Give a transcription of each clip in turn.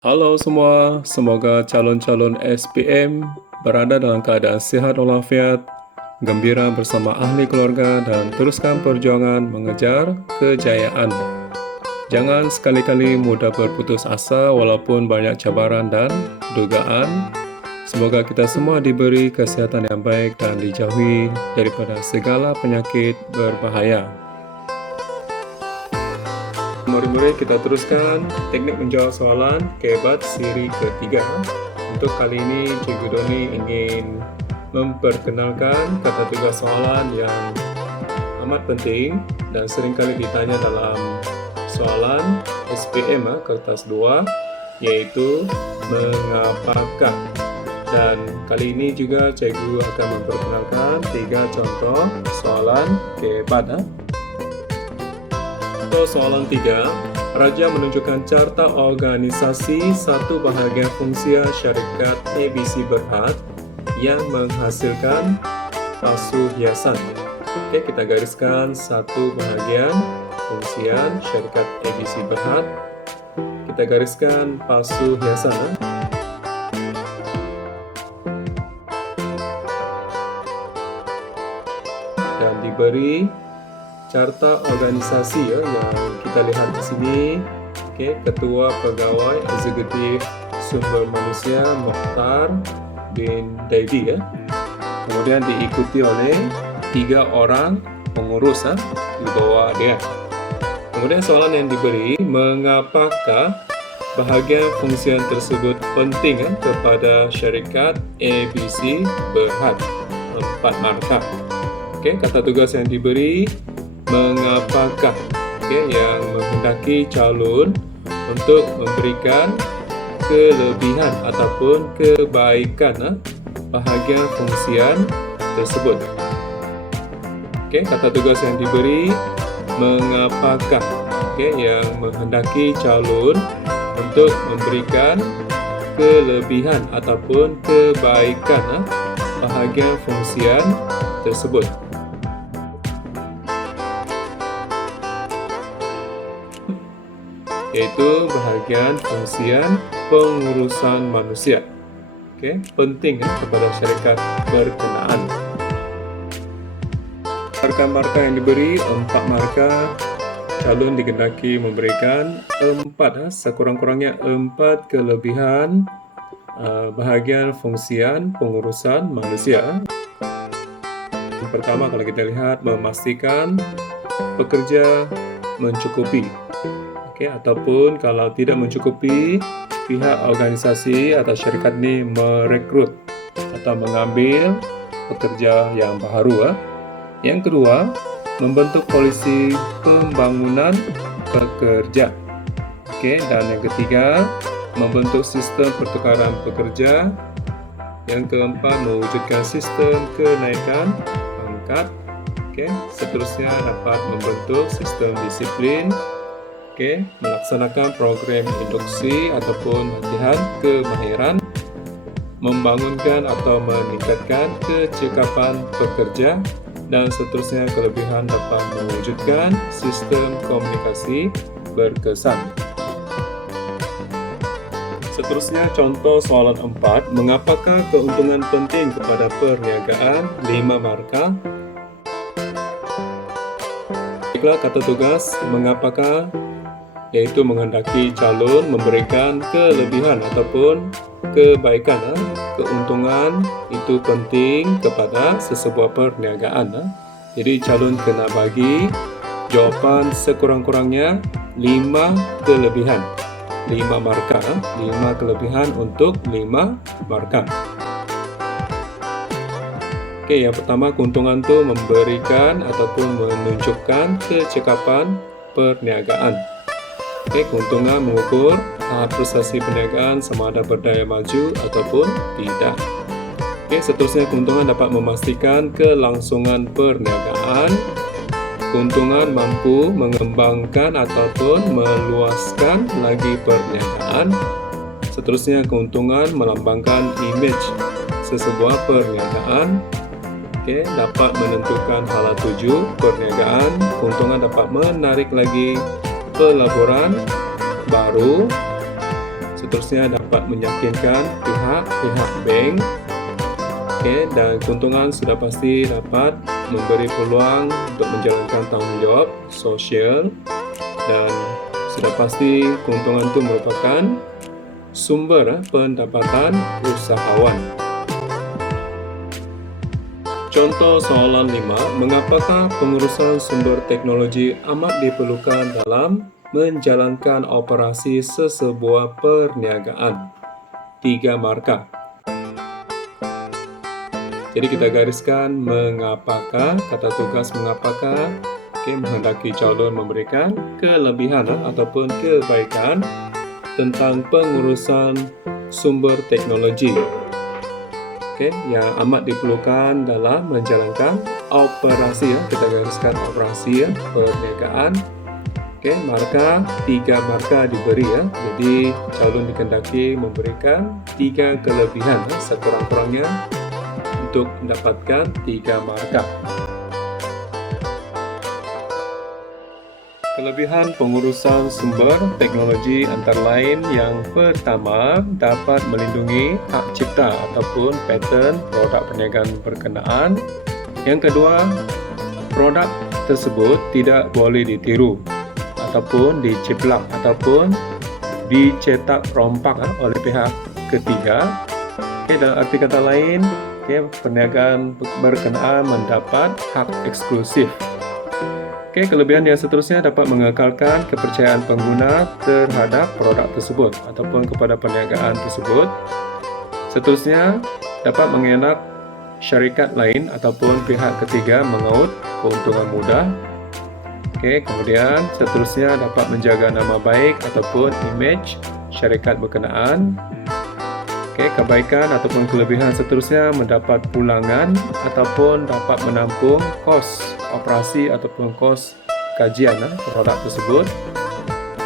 Halo semua, semoga calon-calon SPM berada dalam keadaan sehat walafiat, gembira bersama ahli keluarga dan teruskan perjuangan mengejar kejayaan. Jangan sekali-kali mudah berputus asa walaupun banyak cabaran dan dugaan. Semoga kita semua diberi kesehatan yang baik dan dijauhi daripada segala penyakit berbahaya. Murid-murid, kita teruskan teknik menjawab soalan kebat siri ketiga. Untuk kali ini, Cikgu Doni ingin memperkenalkan kata tugas soalan yang amat penting dan seringkali ditanya dalam soalan SPM kertas 2, yaitu mengapakah. Dan kali ini juga Cikgu akan memperkenalkan 3 contoh soalan kebat. Soalan 3, Raja menunjukkan carta organisasi satu bahagian fungsi syarikat ABC Berhad yang menghasilkan pasu hiasan. Oke, kita gariskan satu bahagian fungsian syarikat ABC Berhad. Kita gariskan pasu hiasan. Dan diberi carta organisasi yang kita lihat di sini. Oke, Ketua Pegawai Eksekutif Sumber Manusia Mokhtar bin Daidi Kemudian diikuti oleh 3 orang pengurus di bawah dia. Kemudian soalan yang diberi, mengapakah bahagian fungsian tersebut penting kepada syarikat ABC Berhad? 4 markah. Oke, kata tugas yang diberi, mengapakah yang menghendaki calon untuk memberikan kelebihan ataupun kebaikan bahagian fungsian tersebut. Kata tugas yang diberi, mengapakah yang menghendaki calon untuk memberikan kelebihan ataupun kebaikan bahagian fungsian tersebut. Yaitu bahagian fungsian pengurusan manusia. Penting kepada syarikat berkenaan. Markah-markah yang diberi 4 markah. Calon digendaki memberikan 4 sekurang-kurangnya 4 kelebihan bahagian fungsian pengurusan manusia. Yang pertama, kalau kita lihat, memastikan pekerja mencukupi. Ataupun kalau tidak mencukupi, pihak organisasi atau syarikat ini merekrut atau mengambil pekerja yang baru. Yang kedua, membentuk polisi pembangunan pekerja. Dan yang ketiga, membentuk sistem pertukaran pekerja. Yang keempat, mewujudkan sistem kenaikan pangkat. Seterusnya dapat membentuk sistem disiplin. Melaksanakan program induksi ataupun latihan kemahiran, membangunkan atau meningkatkan kecekapan pekerja, dan seterusnya kelebihan dapat mewujudkan sistem komunikasi berkesan. Seterusnya contoh soalan 4, mengapakah keuntungan penting kepada perniagaan? 5 markah. Baiklah, kata tugas, mengapakah, yaitu menghendaki calon memberikan kelebihan ataupun kebaikan. Keuntungan itu penting kepada sesebuah perniagaan. Jadi calon kena bagi jawapan sekurang-kurangnya 5 kelebihan. 5 markah. 5 kelebihan untuk 5 markah. Yang pertama, keuntungan itu memberikan ataupun menunjukkan kecekapan perniagaan. Keuntungan mengukur prestasi perniagaan sama ada berdaya maju ataupun tidak. Seterusnya, keuntungan dapat memastikan kelangsungan perniagaan. Keuntungan mampu mengembangkan ataupun meluaskan lagi perniagaan. Seterusnya, keuntungan melambangkan image sesebuah perniagaan. Dapat menentukan hala tuju perniagaan. Keuntungan dapat menarik lagi pelaburan baru. seterusnya dapat meyakinkan pihak bank. Dan keuntungan sudah pasti dapat memberi peluang untuk menjalankan tanggung jawab sosial, dan sudah pasti keuntungan itu merupakan sumber pendapatan usahawan. Contoh soalan 5, mengapakah pengurusan sumber teknologi amat diperlukan dalam menjalankan operasi sesebuah perniagaan? 3 markah. Jadi kita gariskan mengapakah, kata tugas mengapakah, menghendaki calon memberikan kelebihan ataupun kebaikan tentang pengurusan sumber teknologi yang amat diperlukan dalam menjalankan operasi, kita gariskan operasi perniagaan. Markah 3 markah diberi jadi calon dikehendaki memberikan 3 kelebihan sekurang-kurangnya untuk mendapatkan 3 markah. Kelebihan pengurusan sumber teknologi antara lain yang pertama, dapat melindungi hak cipta ataupun paten produk perniagaan berkenaan. Yang kedua, produk tersebut tidak boleh ditiru ataupun diciplak ataupun dicetak rompak oleh pihak ketiga. Dalam arti kata lain, perniagaan berkenaan mendapat hak eksklusif. Kelebihan yang seterusnya dapat mengekalkan kepercayaan pengguna terhadap produk tersebut ataupun kepada perniagaan tersebut. Seterusnya, dapat mengelak syarikat lain ataupun pihak ketiga mengaut keuntungan mudah. Kemudian seterusnya dapat menjaga nama baik ataupun image syarikat berkenaan. Kebaikan ataupun kelebihan seterusnya mendapat pulangan ataupun dapat menampung kos operasi ataupun kos kajian produk tersebut.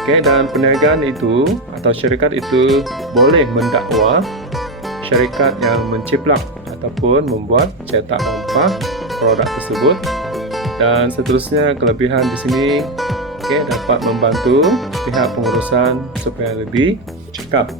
Dan perniagaan itu atau syarikat itu boleh mendakwa syarikat yang menciplak ataupun membuat cetak rompak produk tersebut. Dan seterusnya kelebihan di sini dapat membantu pihak pengurusan supaya lebih cekap